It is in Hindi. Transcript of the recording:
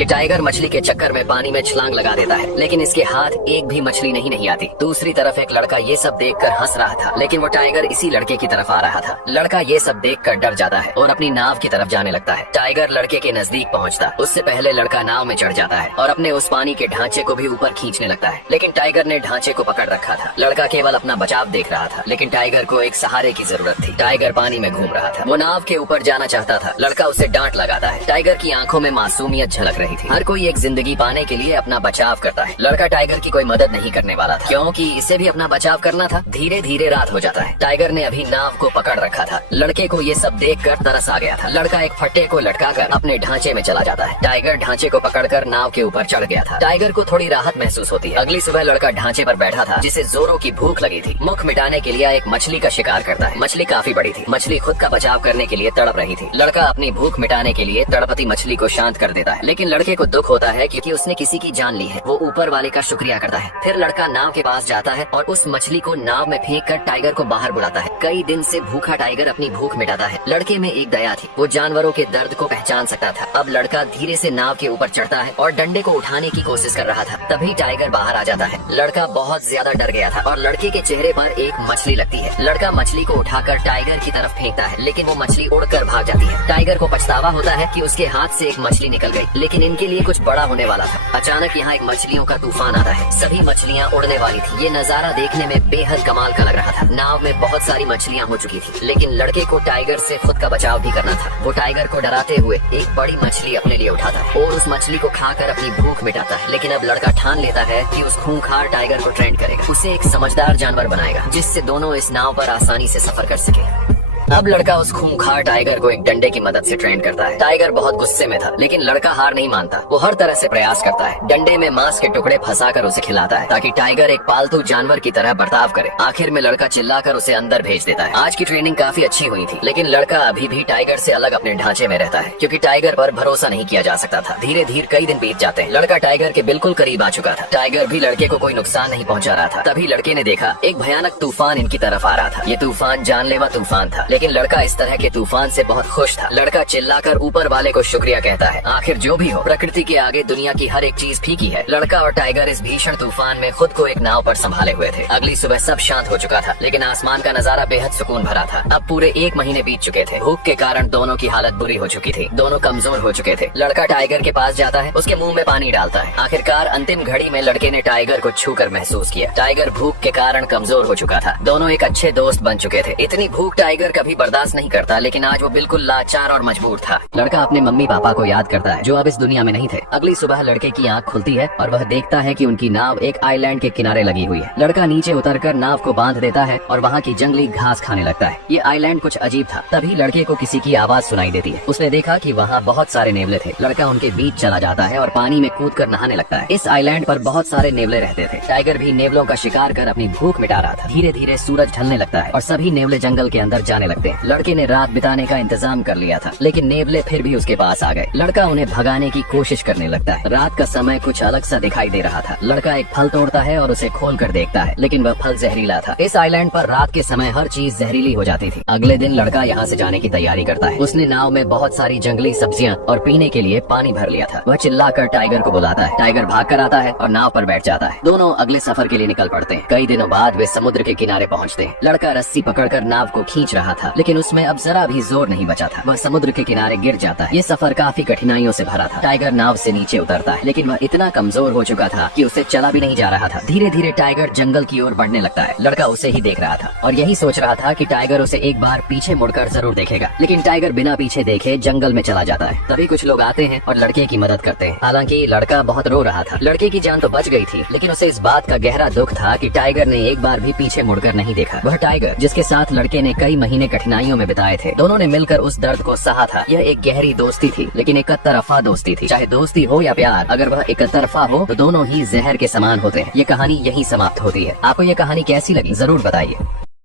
ये टाइगर मछली के चक्कर में पानी में छलांग लगा देता है, लेकिन इसके हाथ एक भी मछली नहीं आती। दूसरी तरफ एक लड़का ये सब देखकर हंस रहा था, लेकिन वो टाइगर इसी लड़के की तरफ आ रहा था। लड़का ये सब देखकर डर जाता है और अपनी नाव की तरफ जाने लगता है। टाइगर लड़के के नजदीक पहुंचता, उससे पहले लड़का नाव में चढ़ जाता है और अपने उस पानी के ढांचे को भी ऊपर खींचने लगता है, लेकिन टाइगर ने ढांचे को पकड़ रखा था। लड़का केवल अपना बचाव देख रहा था, लेकिन टाइगर को एक सहारे की जरूरत थी। टाइगर पानी में घूम रहा था, वो नाव के ऊपर जाना चाहता था। लड़का उसे डांट लगाता है। टाइगर की आंखों में मासूमियत झलक रही थी। हर कोई एक जिंदगी पाने के लिए अपना बचाव करता है। लड़का टाइगर की कोई मदद नहीं करने वाला था, क्योंकि इसे भी अपना बचाव करना था। धीरे धीरे रात हो जाता है। टाइगर ने अभी नाव को पकड़ रखा था। लड़के को ये सब देखकर तरस आ गया था। लड़का एक फट्टे को लटकाकर अपने ढांचे में चला जाता है। टाइगर ढांचे को पकड़कर नाव के ऊपर चढ़ गया था। टाइगर को थोड़ी राहत महसूस होती है। अगली सुबह लड़का ढांचे पर बैठा था, जिसे जोरों की भूख लगी थी। मुख मिटाने के लिए एक मछली का शिकार करता है। मछली काफी बड़ी थी। मछली खुद का बचाव करने के लिए तड़प रही थी। लड़का अपनी भूख मिटाने के लिए तड़पती मछली को शांत कर देता है, लेकिन लड़के को दुख होता है क्योंकि उसने किसी की जान ली है। वो ऊपर वाले का शुक्रिया करता है। फिर लड़का नाव के पास जाता है और उस मछली को नाव में फेंक कर टाइगर को बाहर बुलाता है। कई दिन से भूखा टाइगर अपनी भूख मिटाता है। लड़के में एक दया थी, वो जानवरों के दर्द को पहचान सकता था। अब लड़का धीरे से नाव के ऊपर चढ़ता है और डंडे को उठाने की कोशिश कर रहा था। तभी टाइगर बाहर आ जाता है। लड़का बहुत ज्यादा डर गया था और लड़के के चेहरे पर एक मछली लगती है। लड़का मछली को उठाकर टाइगर की तरफ फेंकता है, लेकिन वो मछली उड़कर भाग जाती है। टाइगर को पछतावा होता है कि उसके हाथ से एक मछली निकल गई, लेकिन इनके लिए कुछ बड़ा होने वाला था। अचानक यहाँ एक मछलियों का तूफान आता है। सभी मछलियाँ उड़ने वाली थी। ये नजारा देखने में बेहद कमाल का लग रहा था। नाव में बहुत सारी मछलियाँ हो चुकी थी, लेकिन लड़के को टाइगर से खुद का बचाव भी करना था। वो टाइगर को डराते हुए एक बड़ी मछली अपने लिए उठाता है और उस मछली को खाकर अपनी भूख मिटाता है। लेकिन अब लड़का ठान लेता है कि उस खूंखार टाइगर को ट्रेंड करेगा, उसे एक समझदार जानवर बनाएगा, जिससे दोनों इस नाव पर आसानी से सफर कर सके। अब लड़का उस खूंखार टाइगर को एक डंडे की मदद से ट्रेन करता है। टाइगर बहुत गुस्से में था, लेकिन लड़का हार नहीं मानता। वो हर तरह से प्रयास करता है। डंडे में मांस के टुकड़े फंसाकर उसे खिलाता है, ताकि टाइगर एक पालतू जानवर की तरह बर्ताव करे। आखिर में लड़का चिल्लाकर उसे अंदर भेज देता है। आज की ट्रेनिंग काफी अच्छी हुई थी, लेकिन लड़का अभी भी टाइगर से अलग अपने ढांचे में रहता है, क्योंकि टाइगर पर भरोसा नहीं किया जा सकता था। धीरे धीरे कई दिन बीत जाते हैं। लड़का टाइगर के बिल्कुल करीब आ चुका था। टाइगर भी लड़के को कोई नुकसान नहीं पहुंचा रहा था। तभी लड़के ने देखा एक भयानक तूफान इनकी तरफ आ रहा था। ये तूफान जानलेवा तूफान था, लेकिन लड़का इस तरह के तूफान से बहुत खुश था। लड़का चिल्लाकर ऊपर वाले को शुक्रिया कहता है। आखिर जो भी हो, प्रकृति के आगे दुनिया की हर एक चीज फीकी है। लड़का और टाइगर इस भीषण तूफान में खुद को एक नाव पर संभाले हुए थे। अगली सुबह सब शांत हो चुका था, लेकिन आसमान का नजारा बेहद सुकून भरा था। अब पूरे 1 महीने बीत चुके थे। भूख के कारण दोनों की हालत बुरी हो चुकी थी। दोनों कमजोर हो चुके थे। लड़का टाइगर के पास जाता है, उसके मुंह में पानी डालता है। आखिरकार अंतिम घड़ी में लड़के ने टाइगर को छूकर महसूस किया। टाइगर भूख के कारण कमजोर हो चुका था। दोनों एक अच्छे दोस्त बन चुके थे। इतनी भूख टाइगर कभी बर्दाश्त नहीं करता, लेकिन आज वो बिल्कुल लाचार और मजबूर था। लड़का अपने मम्मी पापा को याद करता है, जो अब इस दुनिया में नहीं थे। अगली सुबह लड़के की आंख खुलती है और वह देखता है कि उनकी नाव एक आइलैंड के किनारे लगी हुई है। लड़का नीचे उतरकर नाव को बांध देता है और वहाँ की जंगली घास खाने लगता है। ये आइलैंड कुछ अजीब था। तभी लड़के को किसी की आवाज सुनाई देती है। उसने देखा कि वहाँ बहुत सारे नेवले थे। लड़का उनके बीच चला जाता है और पानी में कूदकर नहाने लगता है। इस आइलैंड पर बहुत सारे नेवले रहते थे। टाइगर भी नेवलों का शिकार कर अपनी भूख मिटा रहा था। धीरे धीरे सूरज ढलने लगता है और सभी नेवले जंगल के अंदर जाने लगते हैं। लड़के ने रात बिताने का इंतजाम कर लिया था, लेकिन नेवले फिर भी उसके पास आ गए। लड़का उन्हें भगाने की कोशिश करने लगता है। रात का समय कुछ अलग सा दिखाई दे रहा था। लड़का एक फल तोड़ता है और उसे खोल कर देखता है, लेकिन वह फल जहरीला था। इस आइलैंड पर रात के समय हर चीज जहरीली हो जाती थी। अगले दिन लड़का यहाँ से जाने की तैयारी करता है। उसने नाव में बहुत सारी जंगली सब्जियाँ और पीने के लिए पानी भर लिया था। वह चिल्लाकर टाइगर को बुलाता है। टाइगर भाग कर आता है और नाव पर बैठ जाता है। दोनों अगले सफर के लिए निकल पड़ते हैं। कई दिनों बाद वे समुद्र के किनारे पहुँचते हैं। लड़का रस्सी पकड़कर नाव को खींच रहा था, लेकिन उसमें अब जरा भी जोर नहीं बचा था। वह समुद्र के किनारे गिर जाता है। ये सफर काफी कठिनाइयों से भरा था। टाइगर नाव से नीचे उतरता है, लेकिन वह इतना कमजोर हो चुका था कि उसे चला भी नहीं जा रहा था। धीरे धीरे टाइगर जंगल की ओर बढ़ने लगता है। लड़का उसे ही देख रहा था और यही सोच रहा था कि टाइगर उसे एक बार पीछे मुड़कर जरूर देखेगा, लेकिन टाइगर बिना पीछे देखे जंगल में चला जाता है। तभी कुछ लोग आते हैं और लड़के की मदद करते हैं। हालांकि लड़का बहुत रो रहा था। लड़के की जान तो बच गई थी, लेकिन उसे इस बात का गहरा दुख था कि टाइगर ने एक बार भी पीछे मुड़कर नहीं देखा। वह टाइगर जिसके साथ लड़के ने कई महीने कठिनाइयों में बिताए थे। दोनों ने मिलकर उस दर्द को सहा था। यह एक गहरी दोस्ती थी, लेकिन एक तरफा दोस्ती थी। चाहे दोस्ती हो या प्यार, अगर वह एक तरफा हो तो दोनों ही जहर के समान होते हैं। ये कहानी यहीं समाप्त होती है। आपको ये कहानी कैसी लगी जरूर बताइए।